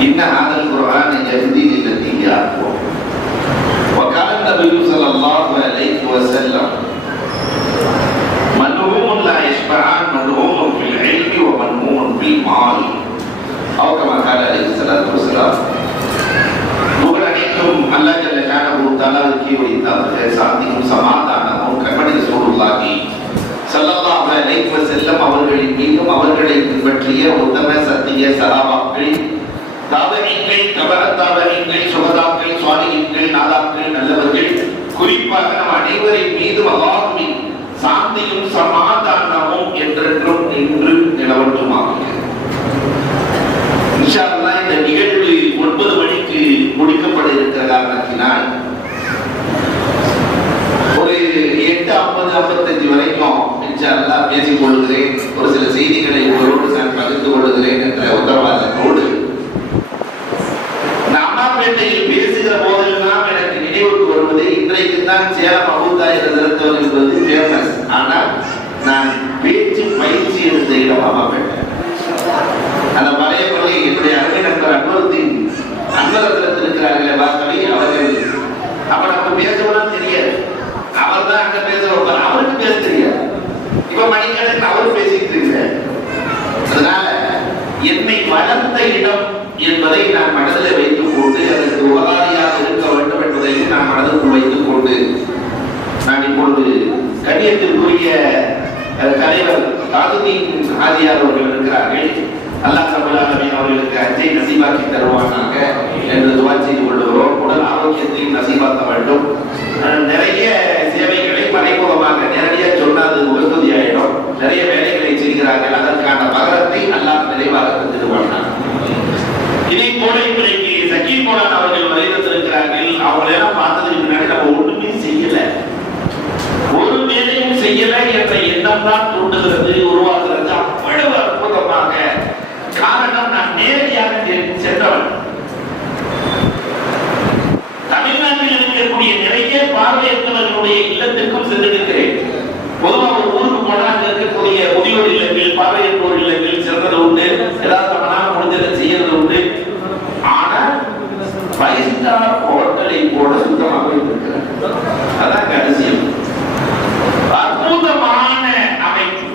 إن هذا القرآن يهدي للتي هي أقوم கண்ணியத்திற்குரிய தலைவர் தாதுதீன் ஆதியார் அவர்கள் இருக்கிறார்கள். அல்லாஹ் ரபுல் அவர்களுக்கு அஞ்சை நசீபாக்கி தருவானாக என்று துவா செய்து கொள்கிறோம். உடல் ஆரோக்கியத்தையும் நசீபாக்க வேண்டும். நிறைய சேவைகளை மறைமுகமாக நேரடியாக சொன்னால் அது உகந்ததியாயிடும் நிறைய வேலைகளை செய்கிறார்கள். அதற்கான பகரத்தை அல்லாஹ் நிறைவாக தந்துடுவான் இதை போல இன்றைக்கு சக்கீர் மோலான் அவர்கள் வலியுறுத்திருக்கிறார்கள் அவங்களை எல்லாம் பார்த்ததுக்கு முன்னாடி நம்ம ஒண்ணுமே செய்யல ஒரு வேலையும் செய்யல என்ற எண்ணம் தான் தூண்டுகிறது உருவாகிறது. அவ்வளவு அற்புதமாக காரணம் நான் நேரடியாக சென்றவன். தமிழ்நாட்டில் இருக்கக்கூடிய நிறைய பார்வையற்றவர்களுடைய இல்லத்திற்கும் சென்றிருக்கிறேன். பொதுவாக ஒரு ஊருக்கு போனால் அங்க இருக்கக்கூடிய முதியோர் இல்லங்கள் பார்வையற்றோர் இல்லங்கள் செல்றது உண்டு. ஏதாவது நம்மளால முடிஞ்சதை செய்யறது உண்டு. ஆனால் ஃபைவ் ஸ்டார் ஹோட்டலை போல சுத்தமாக இருக்கிறார் அதான் கடைசியம் அற்புதமான அமைப்பு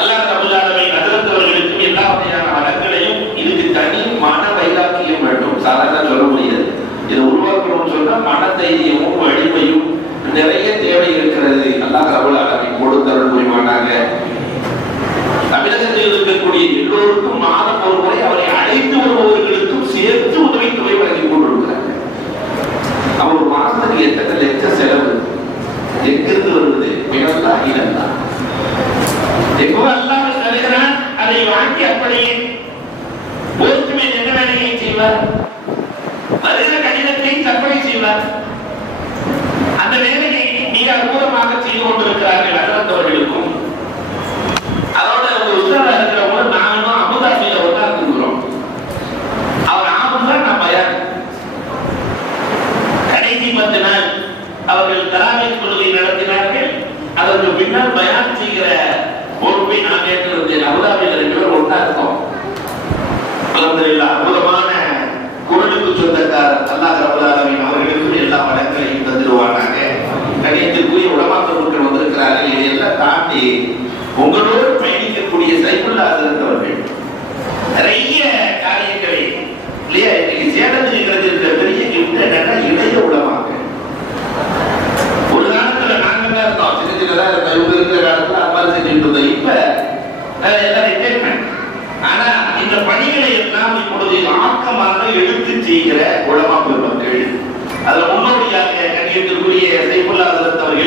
அல்லாஹ் ரபுல் ஆலமீன் அதிர்ந்தவர்களுக்கும் எல்லா வகையான வளங்களையும் இதுக்கு தனி மன வைராக்கியம் வேண்டும் சாதாரண சொல்ல முடியாது இதை உருவாக்கணும்னு சொன்னா மன தைரியமும் வலிமையும் நிறைய தேவை இருக்கிறது. அல்லாஹ் ரபுல் ஆலமீன் கொடுத்தருள் புரிவானாக. தமிழகத்தில் இருக்கக்கூடிய எல்லோருக்கும் மாதம் ஒரு முறை அவரை அழைத்து வருபவர்களுக்கும் சேர்த்து உதவித்தொகை வழங்கி கொண்டிருக்கிறாங்க. அவர் மாதத்துக்கு எத்தனை லட்ச செலவு? எங்கிருந்து வருவது மினல்லா இலல்லா எங்கோ அல்லாஹ் தருகிறான்? அதை வாங்கி அப்படியே போஸ்ட்மேன் என்ன வேலையை செய்வார்? வருகிற கடிதத்தை கற்பனை செய்வார் அந்த வேலையை மிக அற்புதமாக செய்து கொண்டிருக்கிறார்கள் அல்லாதவர்களுக்கும் அதோட ஒரு உத்தரவாக இருக்கிறவங்க நாங்களும் அபுதாபியில அவர் ஆபுதா நான் பயான் கடைசி பத்து நாள் அவர்கள் தலைமை கொள்கை நடத்தினார்கள். அதற்கு பின்னால் பயான் செய்கிற பொறுப்பை நான் ஏற்றிருந்தேன். அபுதாபியில் ரெண்டு பேரும் ஒன்றா இருக்கோம் அலமதுல்லா அற்புதமான குரலுக்கு சொந்தக்காரர் அல்லாஹ் ரபுல் உங்களோடு பயணிக்கக்கூடிய சைபுல்லா இருந்தவர்கள். நிறைய காரியங்களை இல்லையா? இன்னைக்கு சேலத்தில் இருக்கிறது இருக்கிற பெரிய கிஃப்ட் என்னன்னா இளைய உலமாக்க ஒரு காலத்துல நாங்க இருந்தோம். சின்ன சின்னதா இருந்தோம். இவங்க இருக்கிற காலத்துல அம்மா செஞ்சுட்டு இருந்தோம். இப்ப எல்லாம் ரிட்டைர்மெண்ட் ஆனா இந்த பணிகளை எல்லாம் இப்பொழுது ஆக்கமாக எடுத்து செய்கிற உலமா பெருமக்கள். அதுல முன்னோடியாக கண்ணியத்திற்குரிய சைபுல்லா ஹசரத் அவர்கள்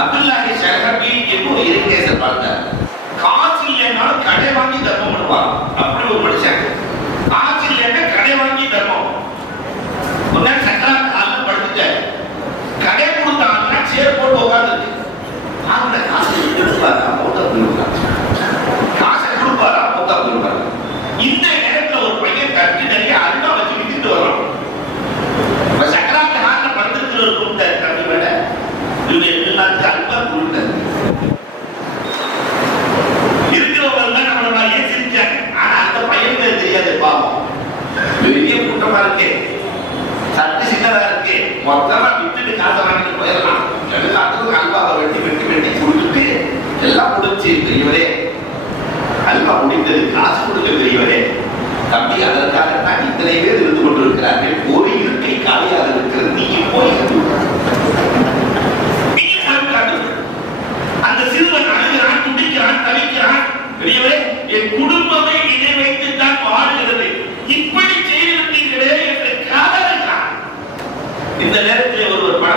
அப்துல்லாஹி ஷரஹபி என்று ஒரு இளைஞர் எதிர்பார்த்தார் காசு இல்லைன்னாலும் கடை வாங்கி தர்மம் பண்ணுவார் அப்படி ஒரு மனுஷன். காசு இல்லைன்னா கடை வாங்கி தர்மம். ஒரு நாள் சக்கரா காலம் படுத்துட்டேன். கடை கொடுத்தாங்கன்னா சேர் போட்டு உட்காந்து ஆகுன காசு கொடுப்பாரா? மௌத்தா போயிருக்காரு காசை கொடுப்பாரா? மௌத்தா போயிருக்காரு இந்த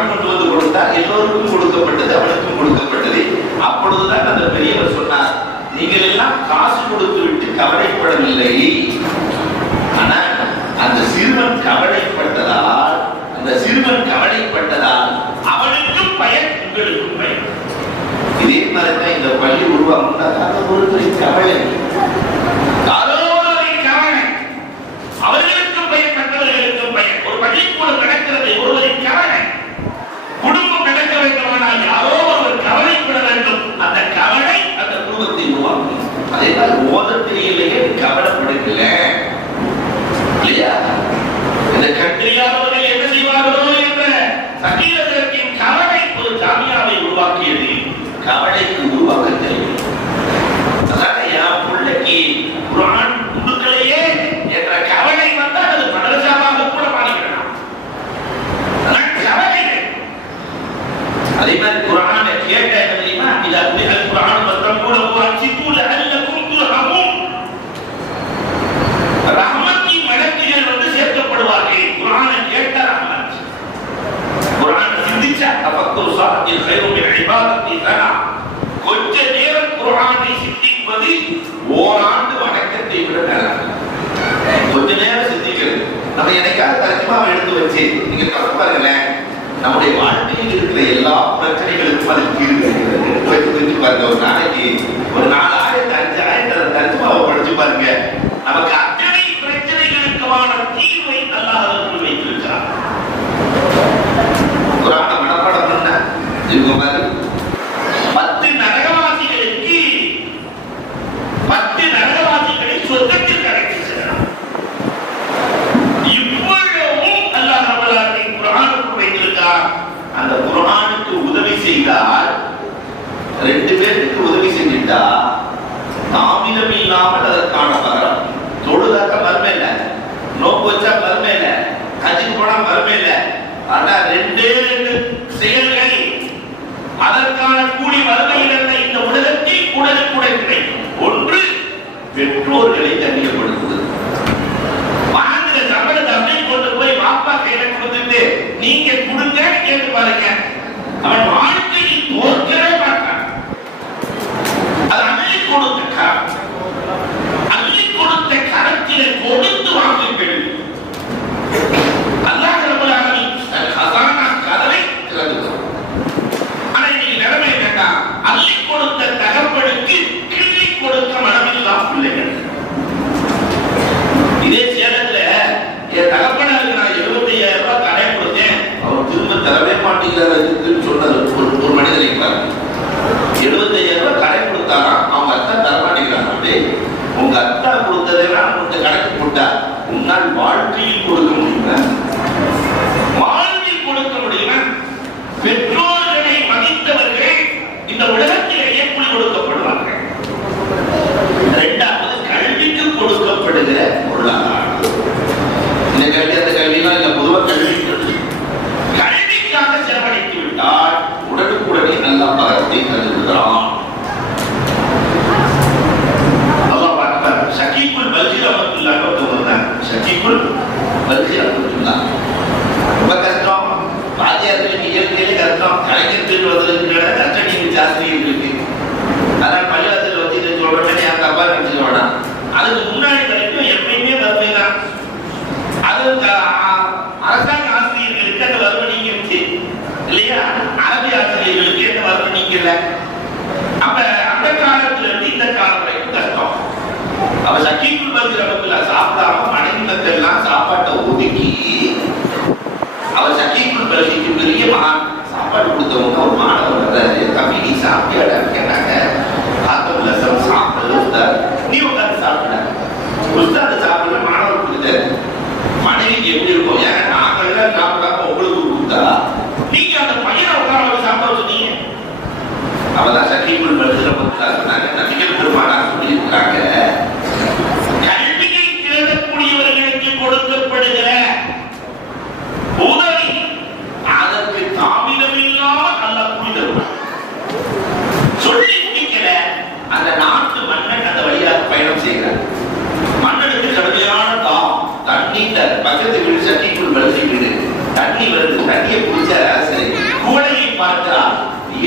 அவன் கொண்டு வந்து கொடுத்தார் எல்லோருக்கும் கொடுக்கப்பட்டது அவனுக்கும் கொடுக்கப்பட்டது. அப்பொழுதுதான் அந்த பெரியவர் சொன்னார் நீங்கள் எல்லாம் காசு கொடுத்து விட்டு கவலைப்படவில்லை. ஆனா அந்த சிறுவன் கவலைப்பட்டதால் அந்த சிறுவன் கவலைப்பட்டதால் அவனுக்கும் பயன் உங்களுக்கும் பயன். இதே மாதிரி தான் இந்த பள்ளி உருவாகும். ஒரு கவலை. வச்சு நீங்க பாருங்களேன் நம்முடைய வாழ்க்கையில் இருக்கிற எல்லா பிரச்சனைகளுக்கும் அது தீர்வு இருக்கிறது பாருங்க ஒரு நாளைக்கு ஒரு நாள் நீங்க கொடுங்க கேட்டு பாருங்க. அவன் வாழ்க்கையில் தோற்கவே மாட்டான் அது அள்ளி கொடுத்த கரம் அள்ளி கொடுத்த கரத்திலே கொடுத்து வாங்குங்கள் அல்லாஹ் ரப்பல் ஆலமீன் தன் ஹஸானா கதவை திறந்துகிறது. ஆனா இன்னைக்கு நிலைமை என்னன்னா அள்ளி கொடுத்த தகப்பனுக்கு கிள்ளி கொடுத்த மனமில்லா பிள்ளைகள் இதே சேலத்துல என் தகப்பனாருக்கு நான் எழுபத்தி ஐயாயிரம் ரூபாய் கடன் கொடுத்தேன் அவர் திரும்ப தரவே மாட்டேங்கிறாருன்னு சொன்னது ஒரு ஒரு மனிதனை பாருங்க எழுபத்தையாயிரம் ரூபாய் கடை கொடுத்தாராம் அவங்க அத்தா தரமாட்டேங்கிறாங்க உங்க அத்தா கொடுத்ததுன்னா உங்க கணக்கு போட்டா உன்னால் வாழ்க்கையில் கொடுக்க பரிசு அனுப்பிட்டுள்ளார் ரொம்ப கஷ்டம் வாத்தியார்களுக்கு இயற்கையிலே கஷ்டம் கலைஞர்கள் வந்ததுக்கு கஷ்டம் ஜாஸ்தி இருக்கு அதனால் பள்ளிவாசல் வச்சு சொல்றேன் சொல்றேன்னு என் தப்பா நினைச்சு வேணாம் அதுக்கு முன்னாடி வரைக்கும் எப்பயுமே வறுமை தான் அது அரசாங்க ஆசிரியர்களுக்கு அந்த வறுமை நீங்கிருச்சு இல்லையா அரபி ஆசிரியர்களுக்கு அந்த வறுமை நீங்கல அப்ப அந்த காலத்துல இருந்து இந்த காலம் வரைக்கும் கஷ்டம் அவ சக்கீக்குள் பரிசு சாப்பிடாம மனைவினத்தை எல்லாம் சாப்பாட்டை মহান தாகம் பக்கத்து வீடு சட்டிக்குள் வளர்ச்சி வீடு. தண்ணி வருது தண்ணியை குடிச்சார் அரசரை குவளையை பார்க்கிறார்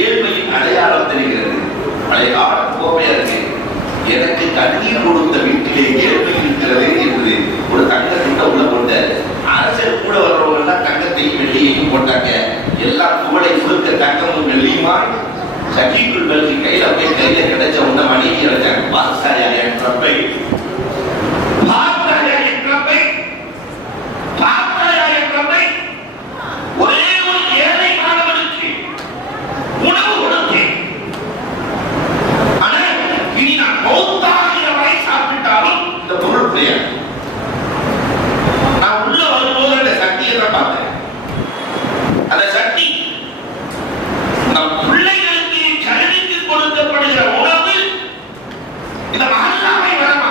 ஏழ்மையின் அடையாளம் தெரிகிறது. பழைய காலம் கோப்பையா இருக்கு. எனக்கு தண்ணீர் கொடுத்த வீட்டிலே ஏழ்மை இருக்கிறது என்று ஒரு தங்கத்திட்ட உள்ள போட்டார் அரசர் கூட வர்றவங்க எல்லாம் தங்கத்தையும் வெள்ளியையும் போட்டாங்க. எல்லா குவளை கொடுத்த தங்கமும் வெள்ளியுமா? சகிக்குள் பல்கி கையில அப்படியே கையில கிடைச்ச உன்ன மனைவி இறந்தாங்க பாசாரியா என் தப்பை பார்த்தாயா என் ரப்பை? பார்த்தாயா என் ரப்பை? ஒரே ஒரு ஏழை மாணவனுக்கு உணவு கொடுத்தேன். ஆனா, இனி நான் மௌத்தாகிற வரை சாப்பிட்டாலும் இந்த பொருள் கிடையாது நான் உள்ள வரும்போது அந்த சக்தியை தான் பார்த்தேன் அந்த சக்தி நம் பிள்ளைகளுக்கு கல்விக்கு கொடுக்கப்படுகிற உணவு இந்த மகல்லாவை வரமா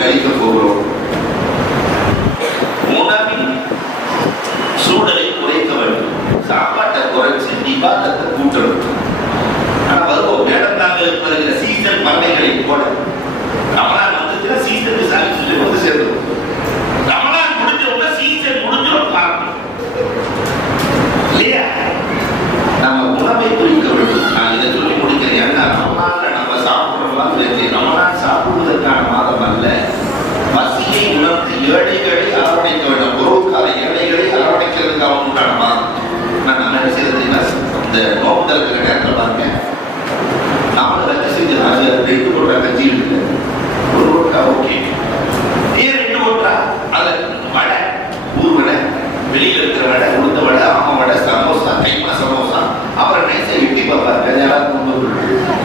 கழிக்க போகிறோம் உணவின் சூழலை குறைக்க வேண்டும் சாப்பாட்டை குறைச்சு விவாதத்தை கூட்டணும் ஆனா வருவோம் வேடந்தாங்களுக்கு வருகிற சீசன் பறவைகளை போல ரமலான் வந்துச்சுன்னா சீசனுக்கு சாப்பிட்டு வந்து சேர்ந்தோம் ரமலான் முடிஞ்ச உடனே சீசன் முடிஞ்சிடும் பாருங்க இல்லையா? நம்ம உணவை குறிக்க வேண்டும் நான் இதை சொல்லி முடிக்கிறேன் ஏன்னா ரமலான்ல நம்ம சாப்பிடுறோம்லாம் தெரிஞ்சு ரமலான் சாப்பிடுவதற்கான மாதம் அல்ல பசியை உணர்ந்து ஏழைகளை அரவணைக்க வேண்டும் உறவுக்கார ஏழைகளை அரவணைக்கிறதுக்காக உண்டான மாதம் நான் என்ன செய்யறதுன்னா இந்த நோம்புதல் இருக்கிற நேரத்தில் பாருங்க நாலு ரத்து செஞ்சு அது ரெண்டு போட்டா கட்சி இருக்கு ஒரு போட்டா ஓகே ஏன் ரெண்டு ஓட்டா அதில் வடை ஊர் வடை வெளியில் இருக்கிற வடை உளுந்த வடை ஆம வடை சமோசா கைமா சமோசா அப்புறம் நைஸை வெட்டி பார்ப்பாரு யாராவது கொண்டு வருவாங்க.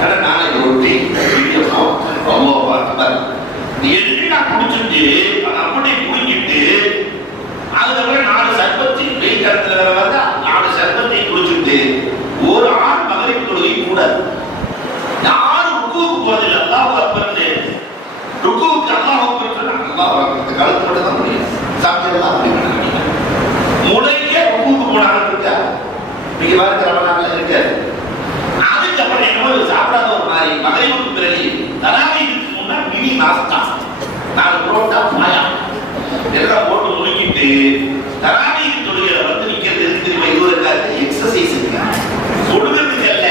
ஆனா நாளைக்கு ரொட்டி இடியப்பம் அவ்வளோ பார்த்து நீ எதுக்கு நான் குடிச்சுட்டு அதை அப்படியே குடிக்கிட்டு அதுக்கப்புறம் நாலு சர்பத்தி வெயில் காலத்துல வேற வந்தா நாலு சர்பத்தை குடிச்சுட்டு ஒரு ஆண் மகளிர் தொழுகை கூடாது யாரும் ருக்குவுக்கு போறதில்லை அல்லாஹ் அக்பர்னு ருக்குவுக்கு அல்லாஹ் அக்பர் சொன்னாங்க இந்த காலத்து மட்டும் தான் முடியும் சாப்பிட்டதெல்லாம் அப்படி பண்ண முடியும் முளைக்கே ருக்குவுக்கு போனாங்க இருக்கா இன்னைக்கு வாரத்தில் ரமணாவில் அதுக்கப்புறம் என்னமோ சாப்பிடாத ஒரு மாதிரி. மகளிருக்கு பிறகு தராவிக்கு முன்னா மினி நாஸ்தா நாலு புரோட்டா பாயா. எல்லாம் போட்டு முழுங்கிட்டு தராவிக்கு தொழுகையில வந்து நிக்கிறது எக்ஸசைஸ் தொழுகிறதுக்கு அல்ல.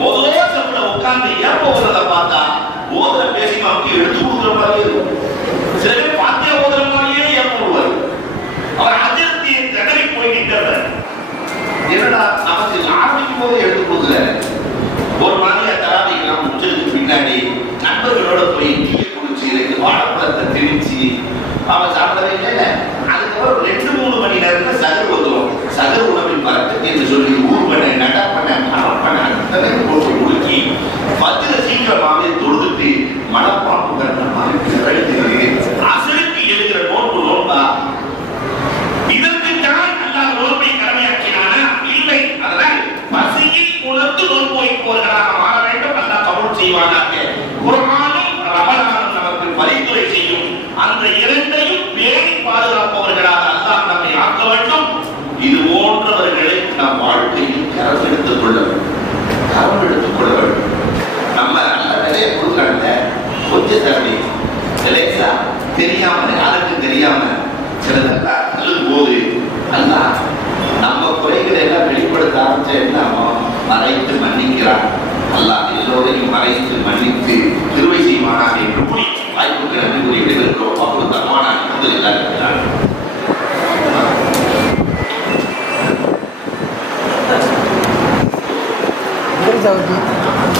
முதல்ல சப்புல உட்கார்ந்து ஏன் போகிறத பார்த்தா ஓதுற பேசி மாவுக்கு எடுத்து கொடுக்குற மாதிரி இருக்கும். சில பேர் பாத்தியா ஓதுற மாதிரியே ஏன் போடுவார் அவர் அதிர்த்தியை தடவி போய் என்னடா போது எடுத்துக்கொள்ள ஒரு மன இது போன்றவர்களை நம் வாழ்க்கையில் கரம் எடுத்துக் கொள்ள வேண்டும். கரம் எடுத்துக் கொள்ள வேண்டும். நம்ம நல்ல நிறைய கொடுக்கல கொஞ்சம் தரவி லேசா தெரியாம யாருக்கு தெரியாம சிலதெல்லாம் அழுது போது அல்லா நம்ம குறைகளை எல்லாம் வெளிப்படுத்த ஆரம்பிச்ச என்ன மறைத்து மன்னிக்கிறான். அல்ல எல்லோரையும் மறைத்து மன்னித்து திருவை செய்வானாக என்று கூறி வாய்ப்புக்கு நன்றி கூறி விடைபெறுகிறோம் அப்பொழுது 여 기.